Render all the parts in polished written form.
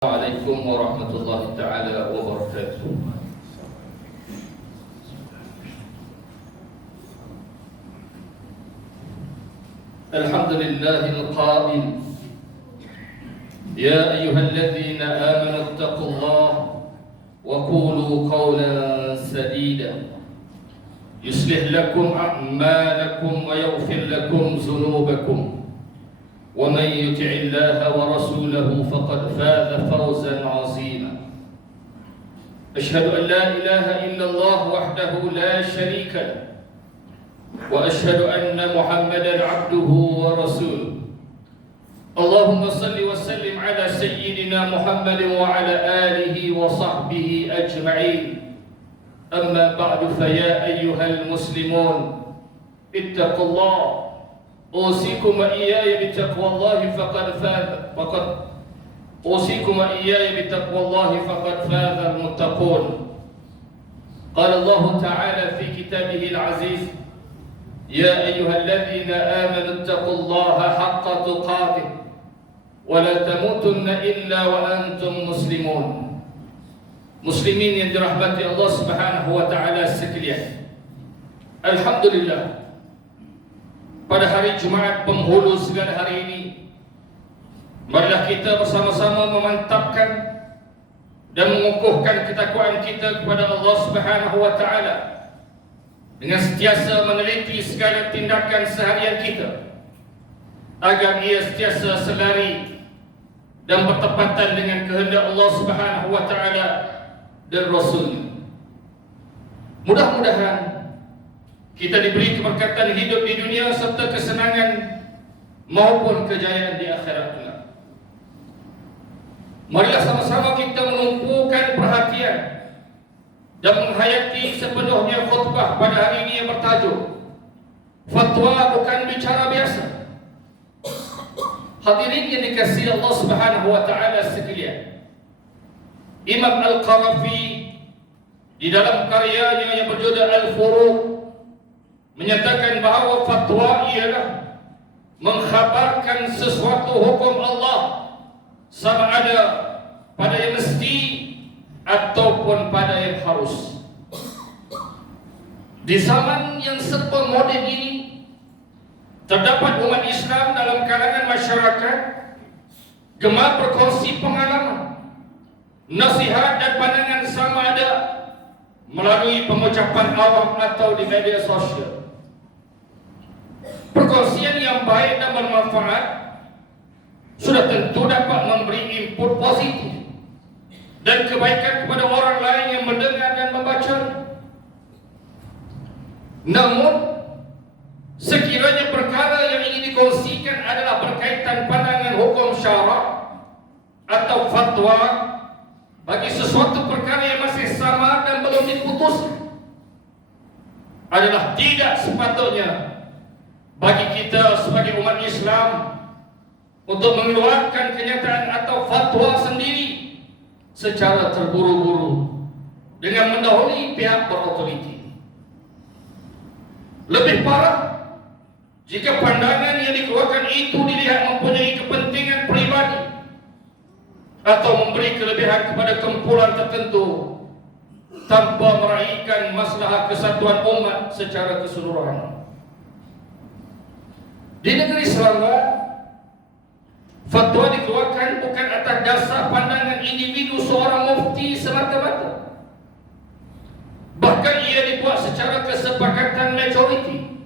Assalamualaikum warahmatullahi taala wabarakatuh. Alhamdulillahil qail ya ayyuhalladzina amanu taqullaha wa qulu qawlan sadida yuslih lakum a'malakum wa yaghfir lakum dhunubakum ومن يطع الله ورسوله فقد فاز فوزا عظيما. أشهد أن لا إله إلا الله وحده لا شريك له وأشهد أن محمدا عبده ورسوله. اللهم صل وسلم على سيدنا محمد وعلى آله وصحبه أجمعين. أما بعد فيا أيها المسلمون اتقوا الله أوصيكم وإياي بتقوى الله فقد فاز المتقون. قال الله تعالى في كتابه العزيز يا أيها الذين آمنوا اتقوا الله حق تقاته ولا تموتن إلا وأنتم مسلمون. Muslimin yang dirahmati Allah Subhanahu wa taala sekalian. Alhamdulillah, pada hari Jumaat penghulu segala hari ini, marilah kita bersama-sama memantapkan dan mengukuhkan ketakwaan kita kepada Allah Subhanahu wa taala dengan sentiasa meneliti segala tindakan seharian kita agar ia sentiasa selari dan bertepatan dengan kehendak Allah Subhanahu wa taala dan Rasul-Nya. Mudah-mudahan kita diberi keberkatan hidup di dunia serta kesenangan maupun kejayaan di akhirat kelak. Marilah sama-sama kita menumpukan perhatian dan menghayati sepenuhnya khutbah pada hari ini yang bertajuk Fatwa Bukan Bicara Biasa. Hadirin yang dikasihi Allah Subhanahu wa taala sekalian, Imam Al-Qarafi di dalam karyanya yang berjudul Al-Furuq menyatakan bahawa fatwa ialah mengkhabarkan sesuatu hukum Allah sama ada pada yang mesti ataupun pada yang harus. Di zaman yang serba moden ini, terdapat umat Islam dalam kalangan masyarakat gemar berkongsi pengalaman, nasihat dan pandangan sama ada melalui pengucapan awam atau di media sosial. Perkongsian yang baik dan bermanfaat sudah tentu dapat memberi input positif dan kebaikan kepada orang lain yang mendengar dan membaca. Namun, sekiranya perkara yang ingin dikongsikan adalah berkaitan pandangan hukum syarak atau fatwa bagi sesuatu perkara yang masih sama dan belum diputus, adalah tidak sepatutnya bagi kita sebagai umat Islam untuk mengeluarkan kenyataan atau fatwa sendiri secara terburu-buru dengan mendahului pihak berotoriti. Lebih parah, jika pandangan yang dikeluarkan itu dilihat mempunyai kepentingan pribadi atau memberi kelebihan kepada kumpulan tertentu tanpa meraihkan masalah kesatuan umat secara keseluruhan. Di negeri Sarawak, fatwa dikeluarkan bukan atas dasar pandangan individu seorang mufti semata-mata. Bahkan ia dibuat secara kesepakatan majoriti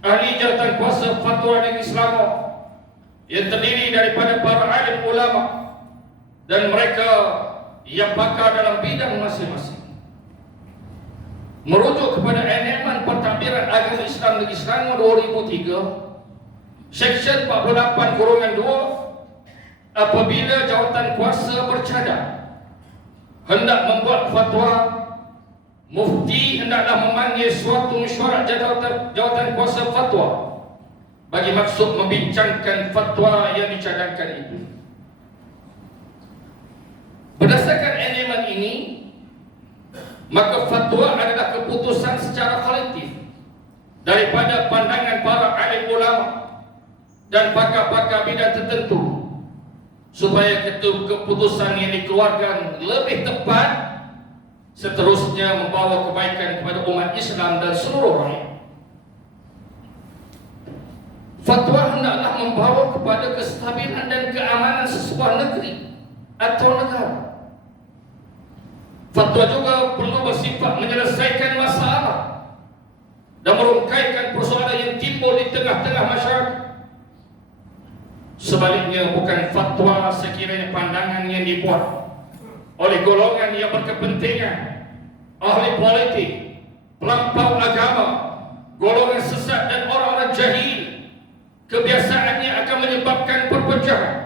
ahli jawatan kuasa fatwa negeri Sarawak yang terdiri daripada para alim ulama dan mereka yang pakar dalam bidang masing-masing. Merujuk kepada Eneman Pentadbiran Agama Islam Negeri Selangor 2003, Seksyen 48/2, apabila jawatan kuasa bercadar hendak membuat fatwa, mufti hendaklah memanggil suatu mesyuarat jawatan kuasa fatwa bagi maksud membincangkan fatwa yang dicadangkan itu. Berdasarkan elemen ini, maka fatwa adalah keputusan secara kolektif daripada pandangan para alim ulama dan pakar-pakar bidang tertentu supaya keputusan yang dikeluarkan lebih tepat, seterusnya membawa kebaikan kepada umat Islam dan seluruh rakyat. Fatwa hendaklah membawa kepada kestabilan dan keamanan sebuah negeri atau negara. Fatwa juga perlu bersifat menyelesaikan masalah dan merungkaikan persoalan yang timbul di tengah-tengah masyarakat. Sebaliknya, bukan fatwa sekiranya pandangan yang dibuat oleh golongan yang berkepentingan, ahli politik, pelampau agama, golongan sesat dan orang-orang jahil. Kebiasaannya akan menyebabkan perpecahan,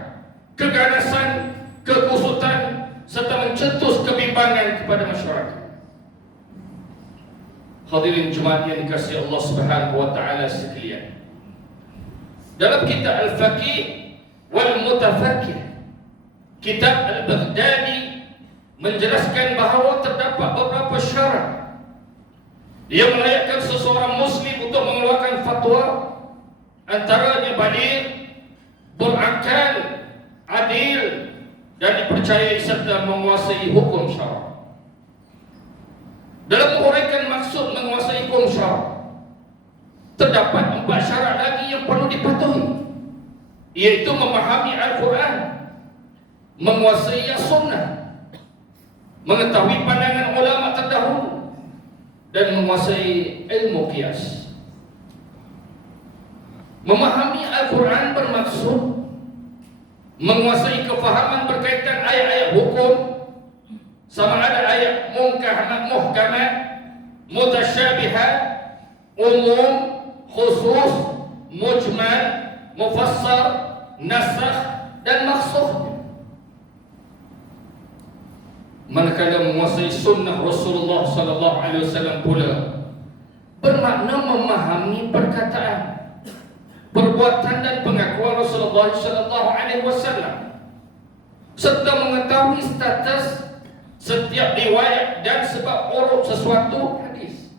keganasan, kekusutan, serta mencetus kebimbangan kepada masyarakat. Hadirin Jumat yang dikasihi Allah Subhanahu wa taala sekalian. Dalam kitab Al-Faqih wal Mutafakkih, kitab Al-Baghdadi menjelaskan bahawa terdapat beberapa syarat yang melayakkan seseorang muslim untuk mengeluarkan fatwa, antaranya baligh, berakal, adil, dan dipercayai serta menguasai hukum syarak. Dalam menguraikan maksud menguasai hukum syarak, terdapat 4 syarat lagi yang perlu dipatuhi, iaitu memahami Al-Quran, menguasai As-Sunnah, mengetahui pandangan ulama terdahulu, dan menguasai ilmu qiyas. Memahami Al-Quran bermaksud menguasai kefahaman berkaitan ayat-ayat hukum, sama ada ayat muhkamat, mutasyabihat, umum, khusus, mujmal, mufassar, nasakh, dan maksud. Manakala menguasai sunnah Rasulullah sallallahu alaihi wasallam pula bermakna memahami perkataan, perbuatan dan pengakuan Rasulullah sallallahu alaihi wasallam, serta mengetahui status setiap riwayat dan sebab urut sesuatu hadis.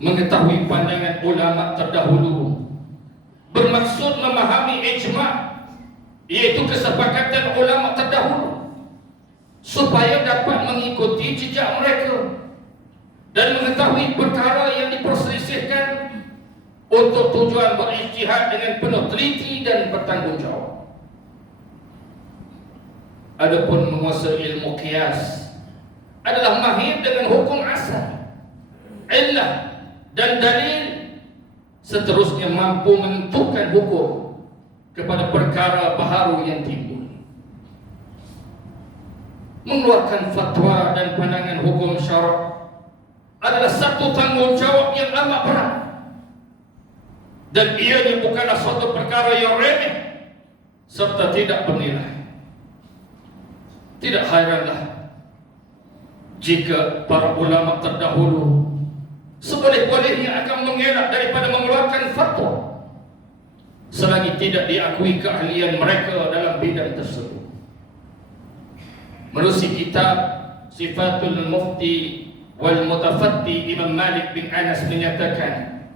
Mengetahui pandangan ulama terdahulu bermaksud memahami ijma', iaitu kesepakatan ulama terdahulu, supaya dapat mengikuti jejak mereka dan mengetahui perkara yang diperselisihkan untuk tujuan berijtihad dengan penuh teliti dan bertanggungjawab. Adapun menguasai ilmu qiyas adalah mahir dengan hukum asal, illah dan dalil, seterusnya mampu menentukan hukum kepada perkara baharu yang timbul. Mengeluarkan fatwa dan pandangan hukum syarak adalah satu tanggungjawab yang amat berat, dan ianya bukanlah suatu perkara yang remeh serta tidak bernilai. Tidak hairanlah jika para ulama terdahulu seboleh-bolehnya akan mengelak daripada mengeluarkan fatwa selagi tidak diakui keahlian mereka dalam bidang tersebut. Menerusi kitab Sifatul Mufti wal Mutafatti, Imam Malik bin Anas menyatakan,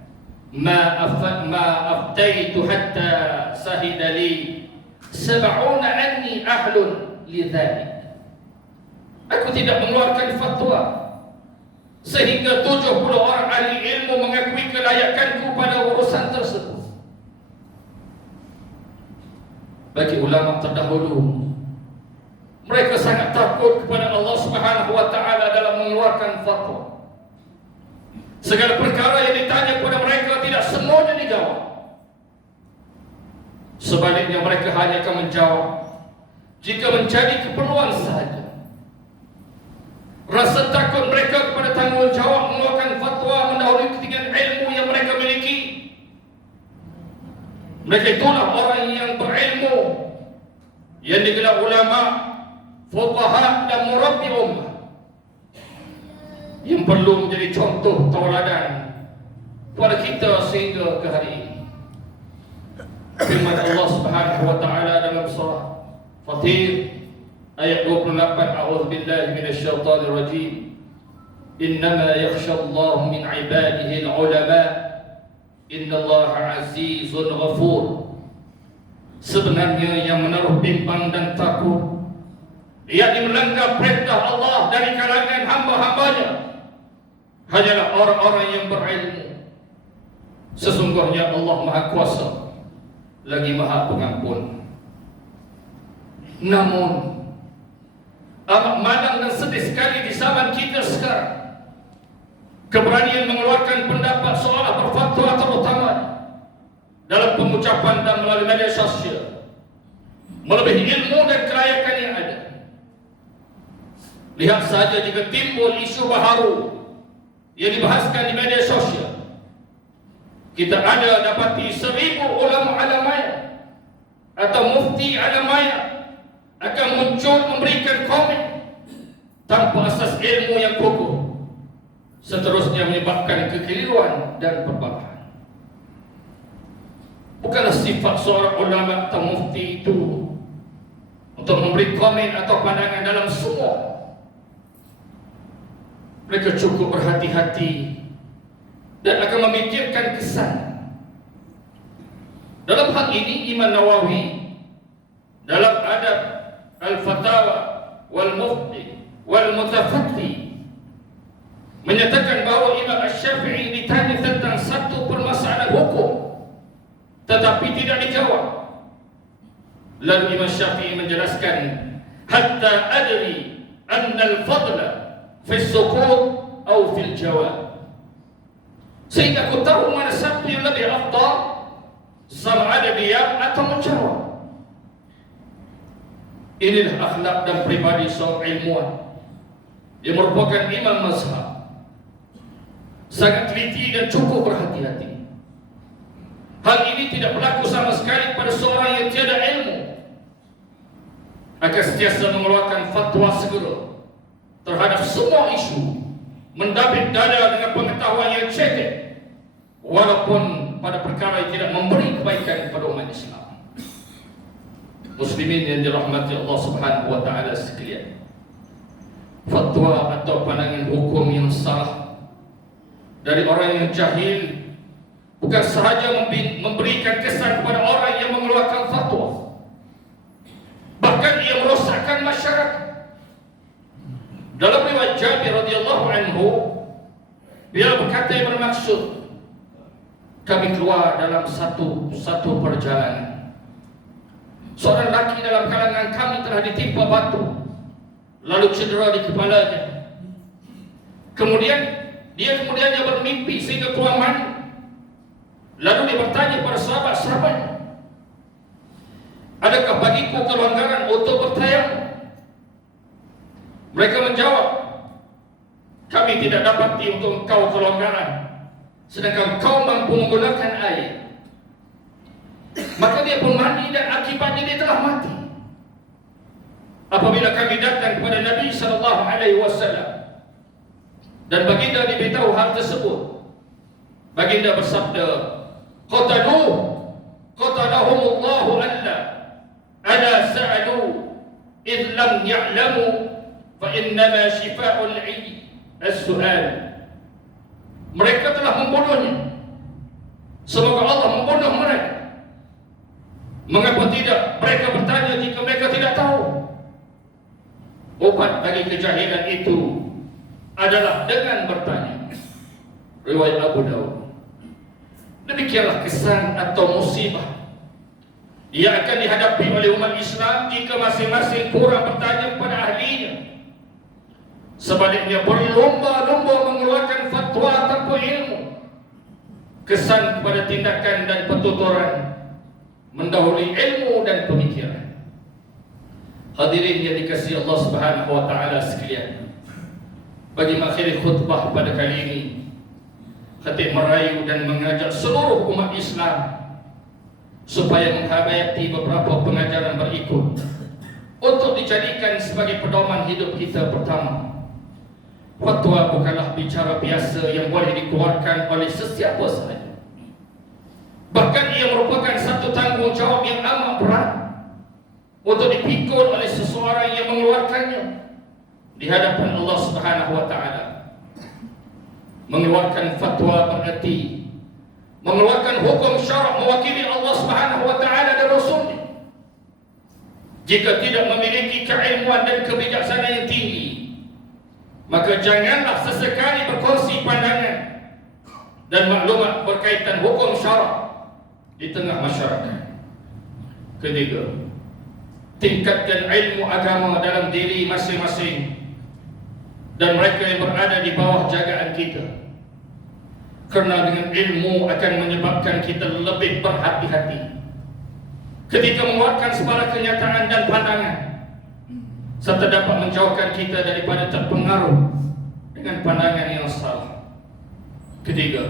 ma aftaitu hatta sahida li 70 anni ahlun lidzalik. Aku tidak mengeluarkan fatwa sehingga 70 orang ahli ilmu mengakui kelayakanku pada urusan tersebut. Bagi ulama terdahulu, mereka sangat takut kepada Allah Subhanahu wa taala dalam mengeluarkan fatwa. Segala perkara yang ditanya kepada mereka tidak semuanya dijawab. Sebaliknya mereka hanya akan menjawab jika menjadi keperluan sahaja. Rasa takut mereka kepada tanggungjawab mengeluarkan fatwa mendahului ketinggian ilmu yang mereka miliki. Mereka itulah orang yang berilmu, yang digelar ulama, fuqaha dan murabbi ummah, yang perlu menjadi contoh tauladan kepada kita sehingga ke hari ini. Firman Allah Subhanahu wa taala dalam surah Fatir ayat 28, a'udzubillahi minasyaitonir rajim, innama yakhshallahu min ibadihi al-ulama innallaha azizun ghafur. Sebenarnya yang menaruh bimbang dan takut, yakni melanggar perintah Allah dari kalangan hamba-hambanya, hanyalah orang-orang yang berilmu. Sesungguhnya Allah Maha Kuasa lagi Maha Pengampun. Namun amat malang dan sedih sekali di zaman kita sekarang, keberanian mengeluarkan pendapat seolah berfatwa terutama dalam pengucapan dan melalui media sosial melebihi ilmu dan kelayakan yang ada. Lihat saja jika timbul isu baharu yang dibahaskan di media sosial, kita ada dapati 1000 ulama alamaya atau mufti alamaya akan muncul memberikan komen tanpa asas ilmu yang kokoh, seterusnya menyebabkan kekeliruan dan perbalahan. Bukanlah sifat seorang ulama atau mufti itu untuk memberi komen atau pandangan dalam semua. Mereka cukup berhati-hati dan akan memikirkan kesan. Dalam hal ini Imam Nawawi dalam adab Al-Fatawa wal-Mufti wal-Mutafaqih menyatakan bahawa Imam Asy-Syafi'i ditanya tentang satu permasalahan hukum tetapi tidak dijawab. Lalu Imam Syafi'i menjelaskan, hatta adri anna al-fadla fi as-sukut atau fi al-jawab, sehingga aku tahu mana satu yang lebih afdal, sama ada diam atau menjawab. Inilah akhlak dan pribadi seorang ilmuwan. Dia merupakan imam mazhab, sangat teliti dan cukup berhati-hati. Hal ini tidak berlaku sama sekali pada seorang yang tiada ilmu, akan sentiasa mengeluarkan fatwa segera terhadap semua isu, mendabik dada dengan pengetahuan yang cetek, walaupun pada perkara yang tidak memberi kebaikan kepada umat Islam. Muslimin yang dirahmati Allah Subhanahu wa taala sekalian, fatwa atau pandangan hukum yang salah dari orang yang jahil bukan sahaja memberikan kesan kepada orang yang mengeluarkan fatwa, bahkan ia merosakkan masyarakat. Dalam riwayat Jabir radhiyallahu anhu, dia berkata yang bermaksud, kami keluar dalam satu perjalanan. Seorang lelaki dalam kalangan kami telah ditimpa batu, lalu cedera di kepalanya. Kemudian dia bermimpi sehingga keluar mani. Lalu dia bertanya kepada sahabat-sahabatnya, adakah bagiku kelonggaran untuk bertayamum? Mereka menjawab, kami tidak dapati untuk engkau kelonggaran, sedangkan kau mampu menggunakan air. Maka dia pun mandi dan akibatnya dia telah mati. Apabila kami datang kepada Nabi SAW dan baginda diberitahu hal tersebut, baginda bersabda, qatalahumullahu alla sa'alu idh lam ya'lamu fa innama shifa'ul 'ayy as-su'al. Mereka telah membunuhnya, semoga Allah membunuh mereka. Mengapa tidak mereka bertanya jika mereka tidak tahu? Obat bagi kejahilan itu adalah dengan bertanya. Riwayat Abu Dawud. Demikianlah kesan atau musibah yang akan dihadapi oleh umat Islam jika masing-masing kurang bertanya kepada ahlinya. Sebaliknya berlomba-lomba mengeluarkan fatwa tanpa ilmu. Kesan kepada tindakan dan pertuturan mendahului ilmu dan pemikiran. Hadirin yang dikasihi Allah Subhanahu wa taala sekalian, bagi mengakhiri khutbah pada kali ini, khatib merayu dan mengajak seluruh umat Islam supaya menghayati beberapa pengajaran berikut untuk dijadikan sebagai pedoman hidup kita. Pertama, fatwa bukanlah bicara biasa yang boleh dikeluarkan oleh sesiapa sahaja. Bahkan ia merupakan satu tanggungjawab yang amat berat untuk dipikul oleh seseorang yang mengeluarkannya di hadapan Allah Subhanahu wa taala. Mengeluarkan fatwa berarti mengeluarkan hukum syarak mewakili Allah Subhanahu wa taala dan Rasul-Nya. jika tidak memiliki keilmuan dan kebijaksanaan yang tinggi, maka janganlah sesekali berkongsi pandangan dan maklumat berkaitan hukum syarak di tengah masyarakat. Ketiga, tingkatkan ilmu agama dalam diri masing-masing dan mereka yang berada di bawah jagaan kita, kerana dengan ilmu akan menyebabkan kita lebih berhati-hati ketika mengeluarkan sebarang kenyataan dan pandangan, serta dapat menjauhkan kita daripada terpengaruh dengan pandangan yang salah. Ketiga,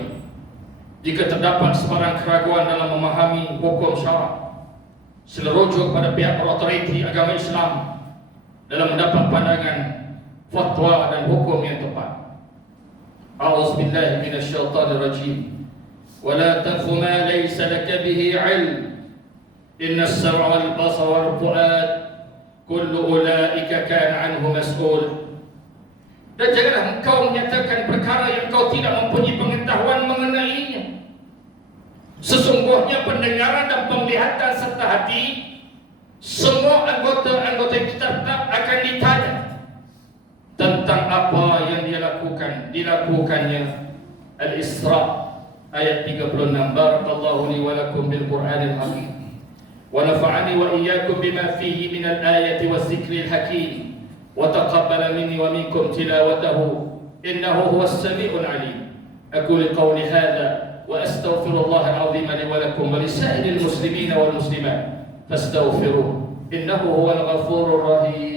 jika terdapat sebarang keraguan dalam memahami hukum syarak, sila rujuk pada pihak otoriti agama Islam dalam mendapat pandangan, fatwa dan hukum yang tepat. A'udzubillahi minasyaitonirrajim. Wa la taqfu ma laysa laka bihi 'ilm. Inna as-sam'a wal basara wal fu'ad kullu ulaika kana 'anhu mas'ul. Dan janganlah engkau menyatakan perkara yang engkau tidak mempunyai pengetahuan mengenainya. Sesungguhnya pendengaran dan penglihatan serta hati semua anggota-anggota kita tetap akan ditanya tentang apa yang dilakukannya. Al-Isra ayat 36. Barakallahu li wa lakum bil Qur'anil Hakim wa nafa'ani wa iyyakum bima fihi min al-ayati waz-zikril hakim wa taqabbala minni wa minkum tilawatahu innahu huwas sami'ul 'alim. Aqulu qawli hadha wa astaghfirullaha al-'azim li wa lakum wa lisa'iril muslimina wal muslimat fastaghfiruhu innahu huwal ghafurur rahim.